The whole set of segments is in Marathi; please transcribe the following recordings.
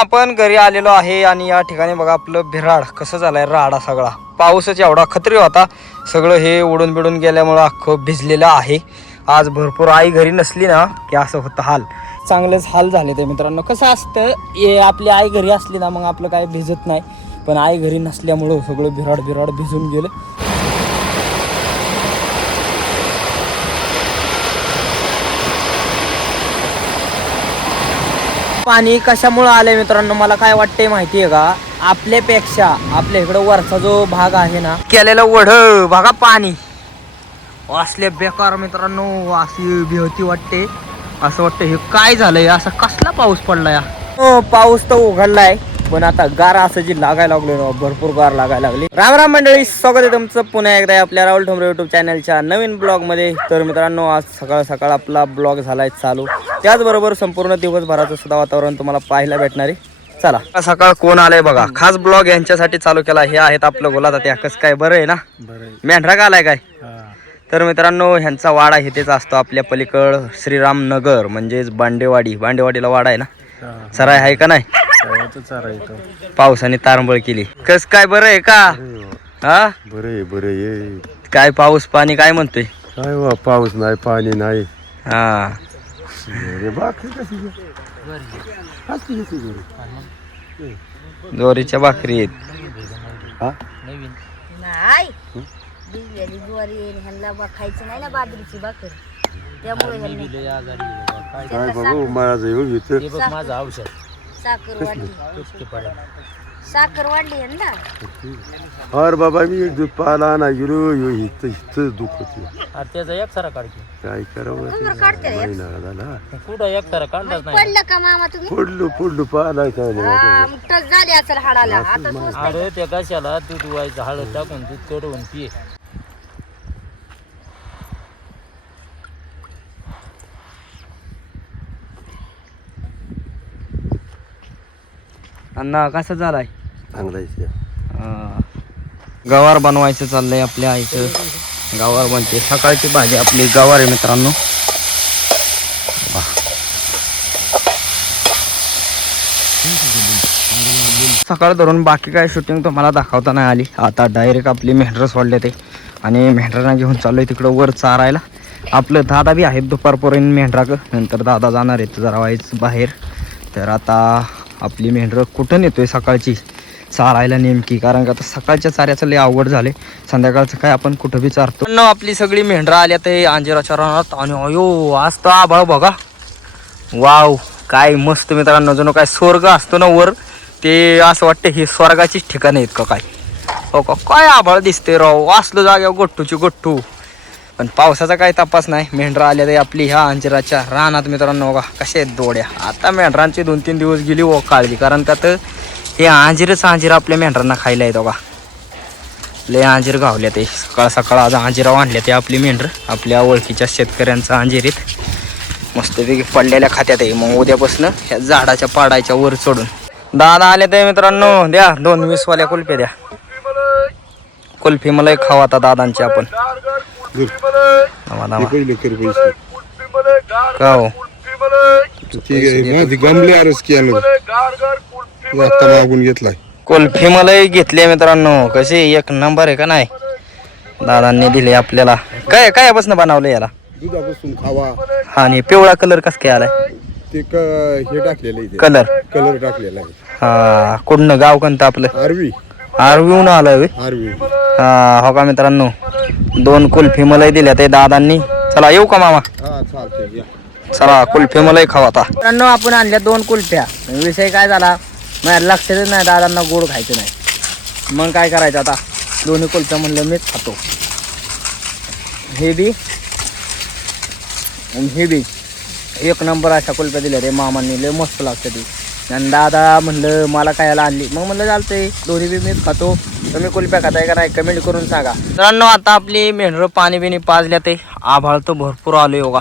आपण घरी आलेलो आहे आणि या ठिकाणी बघा आपलं बिराड कसं झालंय, राडा सगळा. पाऊसच एवढा खत्री होता, सगळं हे उडून बिडून गेल्यामुळं अख्खं भिजलेलं आहे. आज भरपूर आई घरी नसली ना की असं होतं हाल, चांगलेच हाल झाले ते मित्रांनो. कसं असतं आपली आई घरी असली ना मग आपलं काय भिजत नाही, पण आई घरी नसल्यामुळं सगळं बिराड भिजून गेलं. पाणी कशामुळे आलंय मित्रांनो, मला काय वाटतंय माहितीये का, आपल्यापेक्षा आपल्या इकडं वरचा जो भाग आहे ना केलेलं वढ बघा पाणी असले बेकार मित्रांनो, अशी भीती वाटते. असं वाटतं हे काय झालंय, असा कसला पाऊस पडलाय. पाऊस तर उघडलाय पण आता गार असं जी लागायला लागले ना, भरपूर गार लागायला लागली. राम राम मंडळी, स्वागत आहे तुमचं पुन्हा एकदा आपल्या राहुल ठोंबरे युट्यूब चॅनलच्या नवीन ब्लॉग मध्ये. तर मित्रांनो आज सकाळ सकाळ आपला ब्लॉग झालाय चालू, त्याचबरोबर संपूर्ण दिवसभराचं सुद्धा वातावरण तुम्हाला पाहायला भेटणार आहे. चला सकाळ कोण आलंय बघा, खास ब्लॉग यांच्यासाठी चालू केला. हे आहेत आपलं गोला त्या, कसं काय बरं आहे ना, मेंढरा का आलाय काय. तर मित्रांनो ह्यांचा वाडा इथेच असतो आपल्या पलीकड श्रीराम नगर म्हणजेच बांडेवाडीला वाडा आहे ना. सराय आहे का नाही, पावसाने तारंबळ केली. कस काय बरं आहे का, हा बरं काय पाऊस पाणी काय म्हणतोय, काय पाऊस नाही पाणी नाही. हा ज्वारीच्या भाकरी आहेत. खायचं नाही ना बाजरीची भाकर, त्यामुळे माझं औषध साखर वाढली ना. अरे बाबा मी दूध पाला ना गेलो इथं दुखत त्याचा एक सारा काढतो, काय करावं झाला कुठं एक सारा काढलाच नाही. पडलं का मामा तुम्ही, पुढलं पाला झाले असेल हाडाला. आता अरे त्या कशाला दूध व्हायचं, हळद टाकून दूध कडवून पिये. अण्णा कसं झालाय, चांगला गवार बनवायचं चाललंय आपल्या आईचं. गवार बनते, सकाळची भाजी आपली गवार आहे मित्रांनो. सकाळ धरून बाकी काय शूटिंग तुम्हाला दाखवता नाही आली. आता डायरेक्ट आपली मेंढरं सोडले ते आणि मेंढरांना घेऊन चाललोय तिकडं वर चारायला. आपलं दादा बी आहेत दुपारपर्यंत मेंढराक, नंतर दादा जाणार आहेत जरा व्हायचं बाहेर. तर आता आपली मेंढरं कुठं नेतोय सकाळची चारायला नेमकी, कारण का आता सकाळच्या चाऱ्याचं लय अवघड झाले, संध्याकाळचं काय आपण कुठं बी चारतो. आपली सगळी मेंढरं आल्या ते अंजिराच्या रानात आणि अयो आज तर आभाळ बघा, वाव काय मस्त मित्रांनो, जणू काय स्वर्ग असतो ना वर, ते असं वाटतं हे स्वर्गाचीच ठिकाण आहेत का काय. हो का, काय आभाळ दिसते राव, असलं जाग्यावर गोट्टूची गोट्टू. पण पावसाचा काही तपास नाही. मेंढरं आल्या ते आपली ह्या अंजिराच्या रानात मित्रांनो बघा कशा आहेत दोड्या. आता मेंढरांची 2-3 दिवस गेली काळजी, कारण का तर हे अंजीर आपल्या मेंढरांना खायला येतो का, लय अंजीर गावल्या ते. सकाळ सकाळ आज अंजिरा आणल्या ते आपली मेंढर आपल्या ओळखीच्या शेतकऱ्यांचा अंजिरीत मस्तपैकी पडलेल्या खात्यात आहे. मग उद्यापासून ह्या झाडाच्या पाडायच्या वर चढून दादा आले ते मित्रांनो, द्या 2 20वाल्या कुल्फ्या द्या. कुल्फी मला खावा आता दादांची आपण. का हो गमले आरस मागून घेतलाय कुल्फी मला घेतली मित्रांनो, कशी एक नंबर आहे का नाही, दादांनी दिले आपल्याला. काय काय बसणं बनवलं याला, दुधापासून खावा. आणि पिवळा कलर कस काय आलाय, ते हे टाकलेलं कलर टाकलेला आहे. हा कुठनं गाव कोणतं आपलं, आरवीहून आलाय. आरवी हा हो का मित्रांनो, 2 कुल्फी मलाई दिल्या ते दादांनी. चला येऊ का मामा, चला कुल्फी मलाई खावा आता. मित्रांनो आपण आणल्या 2 कुल्फ्या. विषय काय झाला माझ्या लक्षातच नाही, दादांना गोड खायचं नाही. मग काय करायचं आता, 2 कुल्फ्या म्हणलं मीच खातो. हे बी आणि हे बी एक नंबर अशा कुल्फ्या दिल्या रे मामांनी, लय मस्त लागतं ती. आणि दादा म्हणलं मला खायला आणली, मग म्हणलं चालतंय दोन्ही बी मीच खातो. तुम्ही कुल्फ्या खाताय का नाही कमेंट करून सांगा. मित्रांनो आता आपली मेंढरं पाणी बिणी पाजल्या ते, आभाळ तर भरपूर आलोय बघा.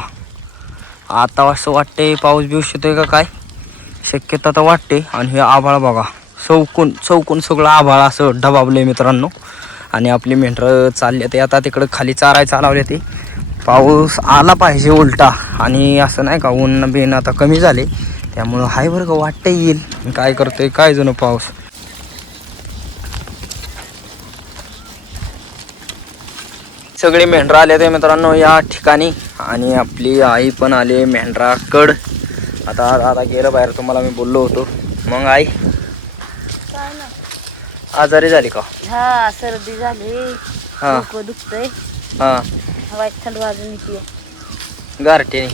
आता असं वाटते पाऊस बिऊस येतोय का काय, शक्यता तर वाटते. आणि हे आभाळ बघा चौकून सगळं आभाळ असं ढबाबलंय मित्रांनो. आणि आपली मेंढरं चालले ते आता तिकडं खाली चाराय चालवले ते. पाऊस आला पाहिजे उलटा, आणि असं नाही का ऊन बिन आता कमी झाले त्यामुळं हाय बरं का वाटतं येईल. काय करतोय काय जणू पाऊस. सगळे मेंढरं आले ते मित्रांनो या ठिकाणी आणि आपली आई पण आली मेंढराकड. आता गेलं बाहेर तुम्हाला मी बोललो होतो. मग आई काय ना आजारी झाली का? हा सर्दी झाली हा डोकं दुखतंय हा हवाच थंड वाजून येते गारठीने.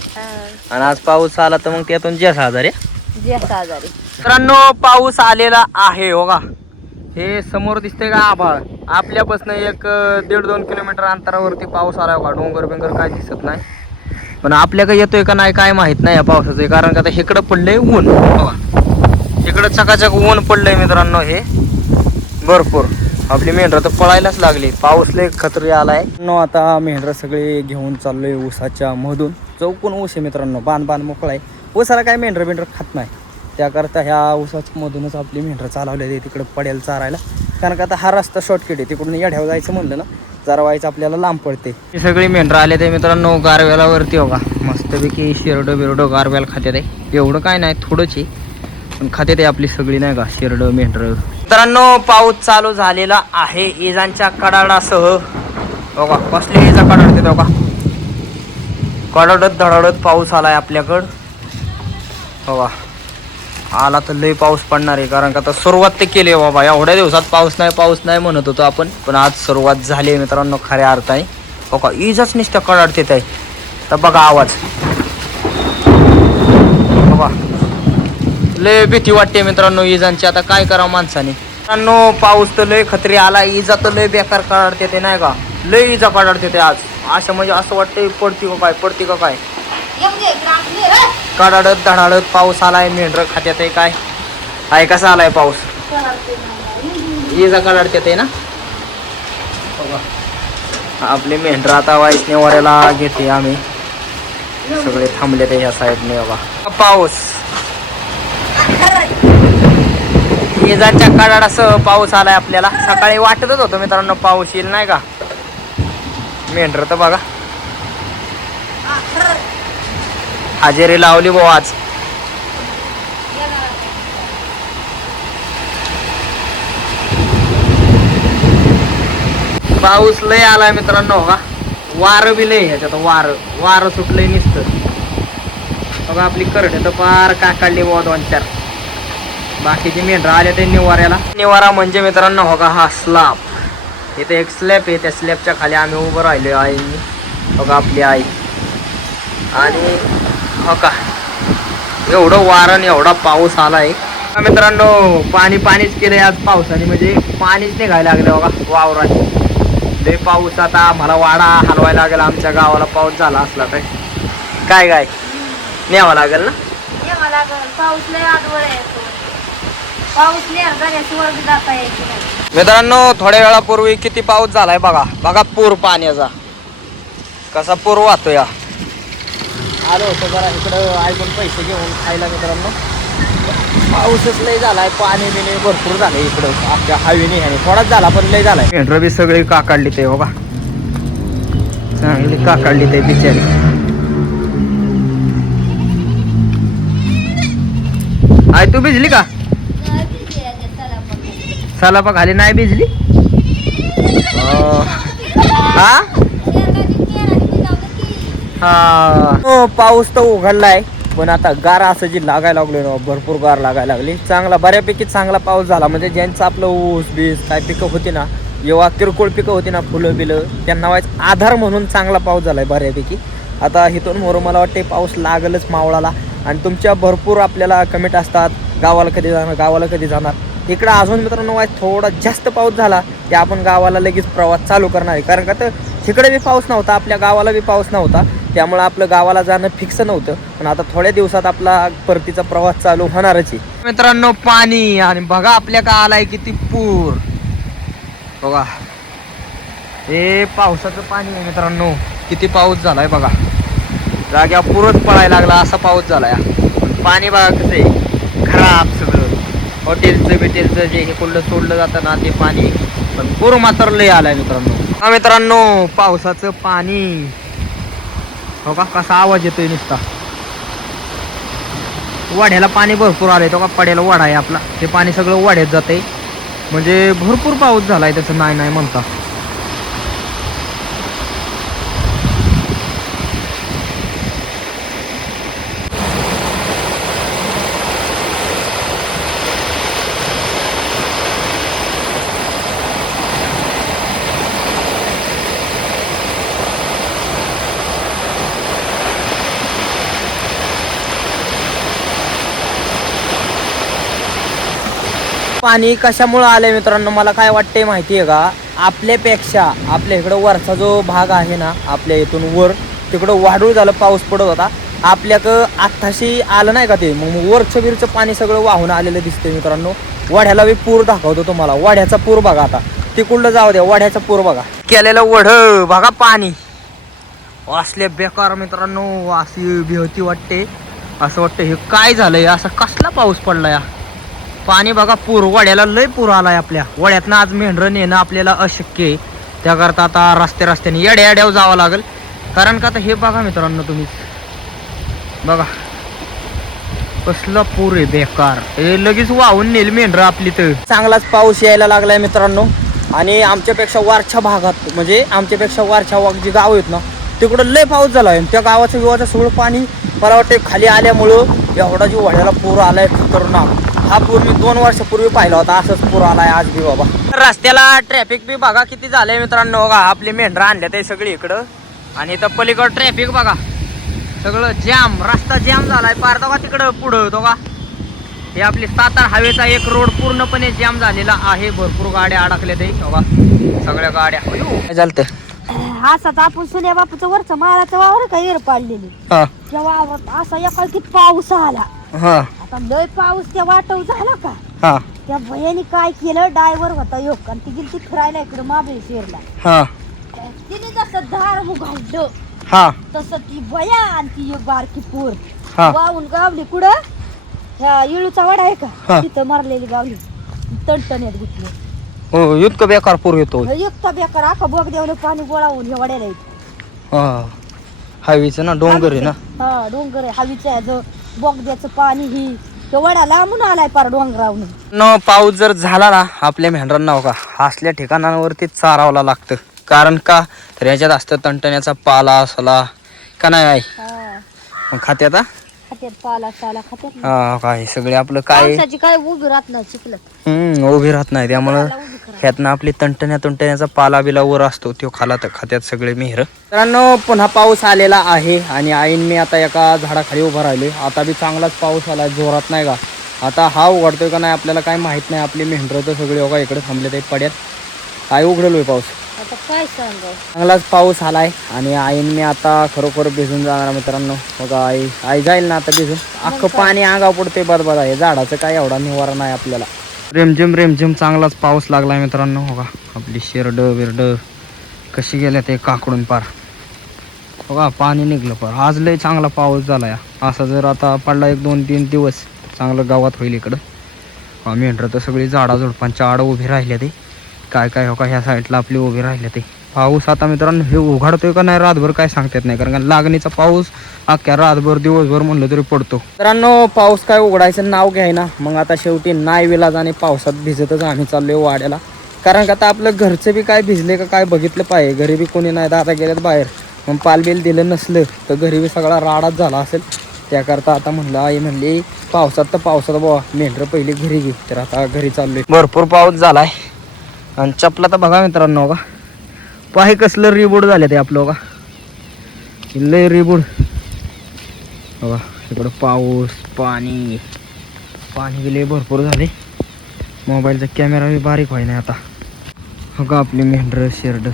आणि आज पाऊस आला तर मग त्यातून जास्त आजारी. जास्त आजारी मित्रांनो पाऊस आलेला आहे हो का. हे समोर दिसतंय का आभाळ. आपल्यापासून 1-1.5-2 किलोमीटर अंतरावरती पाऊस आला का. डोंगर बिंगर काय दिसत नाही. पण आपल्याकडे येतोय का नाही काय माहित नाही या पावसाचं. कारण का आता इकडं पडलंय ऊन बघा. इकडं चकाचक ऊन पडलंय मित्रांनो. हे भरपूर आपली मेंढरं तर पळायलाच लागली. पाऊस लय खतरी आलाय. आता मेंढरं सगळे घेऊन चाललोय ऊसाच्या मधून. चौकून ऊस आहे मित्रांनो. बाण मोकळा आहे. ऊसाला काय मेंढरं खात नाही. त्याकरता ह्या ऊसाच्या मधूनच आपली मेंढरं चालवलेली आहे तिकडं पडेल चारायला. कारण का आता हा रस्ता शॉर्टकट आहे. तिकडून येढ्यावर जायचं म्हणलं ना जरा व्हायचं आपल्याला लांब पडते. ही सगळी मेंढरं आले ते मित्रांनो गारव्याला वरती हो का. मस्तपैकी शेरडं बिरडं गारव्याला खात्यात आहे. एवढं काय नाही थोडंच आहे पण खात्यात आहे आपली सगळी नाही का शेरडं मेंढरं. मित्रांनो पाऊस चालू झालेला आहे इजांच्या कडाडासह. हो का कसली इजा कडाडते हो का. कडाडत धडाडत पाऊस आलाय आपल्याकडं. हो का आला तर लय पाऊस पडणार आहे. कारण का आता सुरुवात ते केली आहे बाबा. एवढ्या दिवसात पाऊस नाही म्हणत होतो आपण. पण आज सुरुवात झाली आहे मित्रांनो खऱ्या अर्थाने. हो का इजाच नुसत्या कडाडतेत आहे. तर बघा आवाज बघा लय भीती वाटते मित्रांनो इजांची. आता काय करावं माणसाने. मित्रांनो पाऊस तर लय खत्री आला. इजा तर लय बेकार कडाडते ते नाही का. लय इजा कडाडते ते आज. असं म्हणजे असं वाटतंय पडती का काय. कडाडत धडाडत पाऊस आलाय. मेंढरं खात्यात आहे काय आहे कसा आलाय पाऊस. इजा कडाडते ते ना. आपली मेंढरं आता वाईस नेवाऱ्याला घेते आम्ही. सगळे थांबले ते ह्या साईडने बघा. पाऊस इजाच्या कडाडासह पाऊस आलाय आपल्याला. सकाळी वाटतच होतं मित्रांनो पाऊस येईल नाही का. मेंढरं तर बघा हजेरी लावली भाऊ आज. पाऊस लय आलाय मित्रांनो का. वारं बी लय ह्याच्यात. वारं सुटलंय नुसतं बघा. आपली करडे तर पार काढली बाबा 2-4. बाकीचे मेंढरं आले ते निवाऱ्याला. निवारा म्हणजे मित्रांनो हो का हा स्लॅब. इथे एक स्लॅब आहे. त्या स्लॅबच्या खाली आम्ही उभं राहिलो आई बघा आपली आई. आणि हो का एवढं वारण एवढा पाऊस आलाय मित्रांनो. पाणीच केलंय आज पावसाने. म्हणजे पाणीच निघायला लागलं बघा वावरात. लय पाऊस. आता मला वाडा हलवायला लागेल. आमच्या गावाला पाऊस झाला असला तर काय न्यावा लागेल ना. पाऊस लय आजवर आहे. पाऊस लय अर्धा बी जाता यायचं नाही. मित्रांनो थोड्या वेळापूर्वी किती पाऊस झालाय बघा पूर पाण्याचा कसा पूर वाहतोय. आलो होतो जरा इकडं ऐकून पैसे घेऊन खायला मित्रांनो. पाऊसच लय झालाय. पाणी बिणी भरपूर झालंय इकडं आपल्या हवेने ह्याने. थोडाच झाला पण लय झालाय. मेंढरं बी सगळी काकाडली ते बघा. चांगली काकाडली ते बिचारी. आई तू भिजली का. सलापा खाली नाही भिजली. हा पाऊस तर उघडलाय पण आता गार असं जी लागायला लागलोय ना. भरपूर गार लागायला लागली. चांगला बऱ्यापैकी चांगला पाऊस झाला. म्हणजे ज्यांचं आपलं ऊस बीस काय पिकं होती ना जेव्हा किरकोळ पिकं होती ना फुलं बिलं त्यांना व्हायचं आधार म्हणून चांगला पाऊस झालाय बऱ्यापैकी. आता इथून मोर मला वाटते पाऊस लागलच मावळाला. आणि तुमच्या भरपूर आपल्याला कमेंट असतात गावाला कधी जाणार. इकडं अजून मित्रांनो थोडा जास्त पाऊस झाला की आपण गावाला लगेच प्रवास चालू करणार आहे. कारण का तर तिकडे बी पाऊस नव्हता आपल्या गावाला बी पाऊस नव्हता. त्यामुळं आपलं गावाला जाणं फिक्स नव्हतं. पण आता थोड्या दिवसात आपला परतीचा प्रवास चालू होणारच आहे मित्रांनो. पाणी आणि बघा आपल्या का आलाय किती पूर बघा. हे पावसाचं पाणी आहे मित्रांनो. किती पाऊस झालाय बघा. जाग्या पुरच पडायला लागला असा पाऊस झालाय. पाणी बघा कसं आहे खराब सगळं. हॉटेलचं जे हे कुठलं सोडलं जातं ना ते पाणी. पण पूर मात्र लय आलाय मित्रांनो. हा मित्रांनो पावसाचं पाणी हो का कसा आवाज येतोय नुसता. वाढ्याला पाणी भरपूर आलंय. तो का पड्याला वाढा आहे आपला, ते पाणी सगळं वाढ्यात जाते. म्हणजे भरपूर पाऊस झालाय तसं नाही म्हणता. पाणी कशामुळे आलंय मित्रांनो, मला काय वाटतंय माहिती आहे का, आपल्यापेक्षा आपल्या इकडं वरचा जो भाग आहे ना, आपल्या इथून वर तिकडं वाढूळ झालं, पाऊस पडत होता. आपल्याकडं आत्ताशी आलं नाही का ते, मग वरचं बिरचं पाणी सगळं वाहून आलेलं दिसतंय मित्रांनो. वाढ्याला बी पूर दाखवतो तुम्हाला. वाढ्याचा पूर बघा आता, तिकडलं जाऊ द्या, वाढ्याचा पूर बघा. केलेलं वढ बघा पाणी असले बेकार मित्रांनो. अशी भीती वाटते, असं वाटतं हे काय झालंय, असा कसला पाऊस पडला या. पाणी बघा पूर, वड्याला लय पूर आलाय. आपल्या वड्यातनं आज मेंढरं नेणं आपल्याला अशक्य आहे. त्याकरता आता रस्त्याने येड्यावर जावं लागेल. कारण का आता हे बघा मित्रांनो, तुम्ही बघा कसला पूर आहे बेकार. हे लगेच वाहून नेल मेंढरं आपली. तर चांगलाच पाऊस यायला लागलाय मित्रांनो. आणि आमच्यापेक्षा वरच्या भागात, म्हणजे आमच्यापेक्षा वरच्या जी गाव आहेत ना, तिकडं लय पाऊस झाला आहे. त्या गावाचं सगळं पाणी मला वाटतं खाली आल्यामुळं एवढा जी वड्याला पूर आलाय खतरनाक. हा पूर मी 2 वर्षापूर्वी पाहिला होता, असंच पूर आलाय आज बी बाबा. रस्त्याला ट्रॅफिक बी बघा किती झालंय मित्रांनो. बघा आपले मेंढरं आणले ते सगळी इकडं, आणि इथं पलीकडं ट्रॅफिक बघा सगळं जाम. रस्ता जाम झालाय पार. तो का तिकडं पुढं तो का हे आपली सातारा हवेचा एक रोड पूर्णपणे जाम झालेला आहे. भरपूर गाड्या अडकल्या ते बघा, सगळ्या गाड्या. काय झालं असाच आपण सुन्या बापूचं वरचं माळाचं वावर का एर पाडलेली, त्या वावरात असा एका किती पाऊस आला. आता लय पाऊस त्या वाटव झाला का, त्या भयाने काय केलं, ड्रायव्हर होता योग आणि ती गेली फिरायला इकडे महाबळेश्वरला. तिने जसं दार उघडलं तसं ती भया आणि ती एक बारकी पोर वाहून गावली. कुठं ह्या इळूचा वाडा आहे का, तिथं मारलेली गावली, तणतण्यात गुतली. हो, इतकं बेकार पूर येतो. इतका बेकार आखा बोग देवलं पाणी गोळावून हे वाड्याला येत. हवेचं ना, डोंगर आहे ना. हा डोंगर आहे, हवीचं आहे. बोगद्याचं पाणी ही वडा लांबून आलाय पार डोंगरावून. न पाऊस जर झाला ना, आपल्या मेंढरांना का असल्या ठिकाणांवरती चारावला लागतं. कारण का तर याच्यात असतं तणतण्याचा पाला असला का नाही मग खात्यात पाला साला खात्यात. काय सगळे आपलं काय काय उभी राहत नाही चिखल, उभी राहत नाही. त्यामुळं ह्यातनं आपली तणतण्याचा पाला बिला वर असतो, तो खात्यात सगळे मेहर. मित्रांनो पुन्हा पाऊस आलेला आहे आणि आईन आता एका झाडाखाली उभा राहिले. आता बी चांगलाच पाऊस आला, जोरात नाही का. आता हा उघडतोय का नाही आपल्याला काय माहित नाही. आपली मेंढरं तर सगळे बघा इकडे थांबले ते पड्यात. काय उघडलोय पाऊस, आता काय सांगावं. चांगलाच पाऊस आलाय आणि आईन मी आता खरोखर भिजून जाणार मित्रांनो. बघा आई जाईल ना आता भिजून. अख्खं पाणी अंगावर पडते बदबद आहे. झाडाचं काय एवढा निवारा नाही आपल्याला. रेमझिम चांगलाच पाऊस लागलाय मित्रांनो. बघा आपली शेरड बिरड कशी गेल्या ते काकडून पार. बघा पाणी निघलं पार. आज लय चांगला पाऊस झाला या. असा जर आता पडला 1-2-3 दिवस चांगलं गावात होईल इकडं. मेंढरं तर सगळी झाडाझुडपांच्या आड उभी राहिले ते. काय हो का ह्या साईडला आपली उभी राहिले ते. पाऊस आता मित्रांनो हे उघडतोय का नाही रातभर काय सांगतात नाही. कारण का लागणीचा पाऊस अख्ख्या रातभर दिवसभर म्हणलं तरी पडतो. मित्रांनो पाऊस काय उघडायचं नाव घ्याय ना. मग आता शेवटी नाही विलाज आणि पावसात भिजतच आम्ही चाललोय वाड्याला. कारण का आता आपलं घरचं बी काय भिजले का काय बघितलं पाहिजे. घरी बी कोणी नाही, आता गेल्यात बाहेर. मग पालबिल दिलं नसलं तर घरी बी सगळा राडाच झाला असेल. त्याकरता आता म्हणलं आई म्हणली पावसात बाबा मेंढरं पहिली घरी घेऊ. तर आता घरी चाललोय. भरपूर पाऊस झालाय आणि चपला तर बघा मित्रांनो का पाय कसलं रिबूड झाले ते आपलं का लय रिबूड. बघा इकडं पाऊस पाणी गेले भरपूर झाले. मोबाईलचा कॅमेरा बी बारीक व्हाय नाही आता. बघा आपली मेंढरं शेरड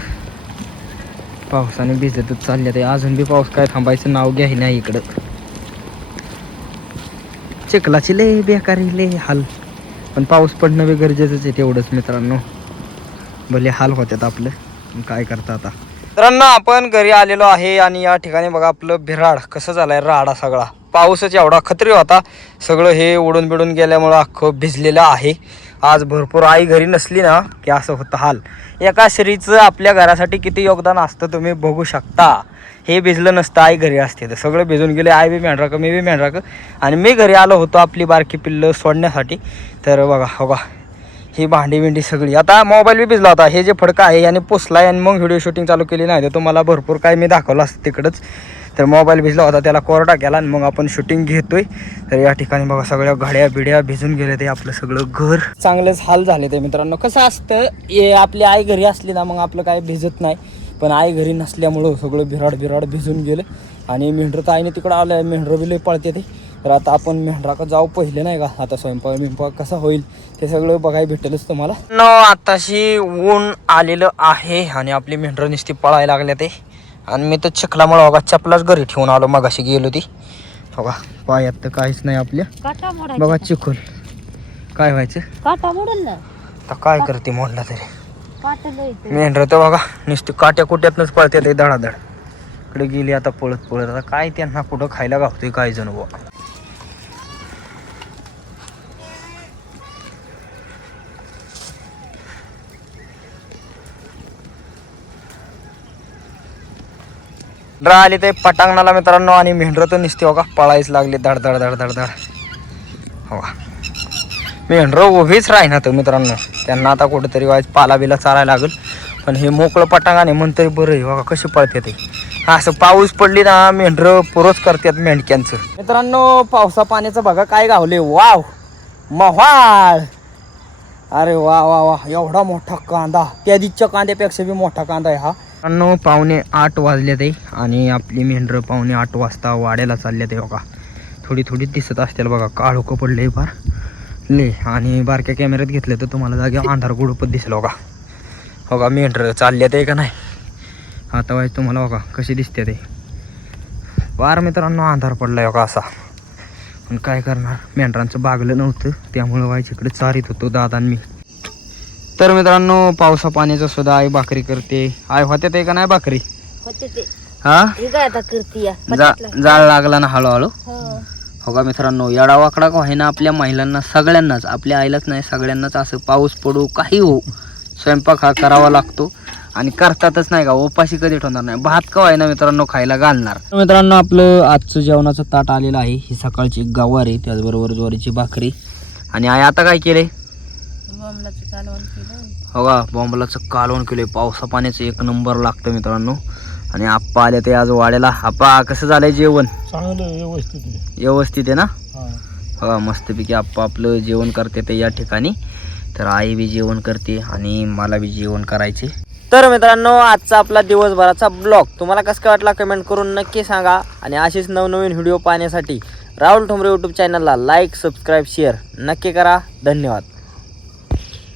पावसाने भिजतच चालले ते. अजून बी पाऊस काय थांबायचं नाव घ्याय नाही इकडं. चिखलाची लय बेकारी लय हाल. पण पाऊस पडणं बी गरजेचंच आहे तेवढंच मित्रांनो. भले हाल होतात आपलं, काय करता आता. मित्रांनो आपण घरी आलेलो आहे आणि या ठिकाणी बघा आपलं बिराड कसं झालंय. राडा सगळा पाऊसच एवढा खत्री होता. सगळं हे उडून बिडून गेल्यामुळं अख्खं भिजलेलं आहे. आज भरपूर आई घरी नसली ना की असं होतं हाल. एका स्त्रीचं आपल्या घरासाठी किती योगदान असतं तुम्ही बघू शकता. हे भिजलं नसतं आई घरी असते तर सगळं भिजून गेले. आई बी मेंढराक मी बी मेंढराक आणि मी घरी आलो होतो आपली बारकी पिल्लं सोडण्यासाठी. तर बघा हो का ही भांडी बिंडी सगळी. आता मोबाईल बी भिजला होता. हे जे फडका आहे याने पुसला आणि मग व्हिडिओ शूटिंग चालू केली नाही तर तुम्हाला भरपूर काय मी दाखवलं असतं तिकडंच. तर मोबाईल भिजला होता त्याला कोरडा केला आणि मग आपण शूटिंग घेतोय. तर या ठिकाणी बघा सगळ्या घड्या बिड्या भिजून गेले. ते आपलं सगळं घर चांगलेच हाल झाले ते मित्रांनो. कसं असतं हे आपली आई घरी असली ना मग आपलं काय भिजत नाही, पण आई घरी नसल्यामुळं सगळं बिराड भिजून गेलं. आणि मेंढरं तर आईने तिकडं आलं, मेंढरं बी लय पळते ते. तर आता आपण मेंढराकडे जाऊ पहिले नाही का. आता स्वयंपाक कसा होईल ते सगळं बघायला भेटेलच तुम्हाला. आताशी ऊन आलेलं आहे आणि आपली मेंढरं नुसती पळायला लागल्या ते. आणि मी तर चिखलामुळे बघा चपलाच घरी ठेवून आलो, मगाशी गेलो ती बघा. पायात तर काहीच नाही आपल्या काटा मोडायचा. बघा चिखल काय व्हायचं. काटा मोडल ना. आता काय करते मोडला तरी काटा लय मेंढरं तर बघा नुसती काट्या कुट्यातनंच पळते ते धडाधड. इकडे गेली आता पळत आता काय त्यांना कुठं खायला गावतोय काय जण बुवा. आली ते पटांगणाला मित्रांनो आणि मेंढरं तर नुसती बघा पळायच लागले धड हो. मेंढरं उभीच राहीना तर मित्रांनो. त्यांना आता कुठेतरी व्हायचं पाला बिला चालायला लागेल. पण हे मोकळं पटांगाने म्हणतंय बरं आहे बघा कशी पळते ते. असं पाऊस पडली ना मेंढरं पुरच करतात मेंढक्यांचं. मित्रांनो पावसा पाण्याचं बघा काय गावले. वाव महाळ. अरे वा वा वा एवढा मोठा कांदा. त्या दिवशीच्या कांद्यापेक्षा बी मोठा कांदा आहे हा. मित्रांनो 7:45 वाजले ते आणि आपली मेंढरं 7:45 वाजता वाड्याला चालले ते बघा. थोडी दिसत असतील बघा. काळोखं पडले फार ले. आणि बारक्या कॅमेऱ्यात घेतलं तर तुम्हाला जागेवर अंधार गुडपत दिसलं बघा. हो का मेंढरं चालले ते का नाही. आता वाईज तुम्हाला बघा कशी दिसते ते. फार मित्रांनो अंधार पडलाय बघा असा. पण काय करणार मेंढरांचं बागलं नव्हतं त्यामुळं व्हायचं इकडे चारीत होतो दादा आणि मी. तर मित्रांनो पावसा पाण्याचं सुद्धा आई भाकरी करते. आई होते ते का नाही भाकरी होते ते. हा हे काय आता करतीया. जाळ लागला ना हळूहळू. हो का मित्रांनो येडा वाकडा का आहे ना आपल्या महिलांना सगळ्यांनाच, आपल्या आईलाच नाही सगळ्यांनाच असं पाऊस पडू काही हो स्वयंपाक हा करावा लागतो. आणि करतातच नाही का. उपाशी कधी ठेवणार नाही. भात का आहे ना मित्रांनो खायला घालणार. मित्रांनो आपलं आजचं जेवणाचं ताट आलेलं आहे. ही सकाळची गवारी त्याचबरोबर ज्वारीची भाकरी. आणि आई आता काय केले हो का बॉम्बलाचं कालवण केले. पावसा पाण्याचं एक नंबर लागतं मित्रांनो. आणि आप्पा आले ते आज वाड्याला. आप्पा कसं झालंय जेवण. चांगलं व्यवस्थित आहे ना. हो मस्तपैकी आप्पा आपलं जेवण करते ते या ठिकाणी. तर आई बी जेवण करते आणि मला बी जेवण करायचे. तर मित्रांनो आजचा आपला दिवसभराचा ब्लॉग तुम्हाला कसं काय वाटला कमेंट करून नक्की सांगा. आणि असेच नवनवीन व्हिडिओ पाहण्यासाठी राहुल ठोंबरे यूट्यूब चॅनलला लाईक सबस्क्राईब शेअर नक्की करा. धन्यवाद.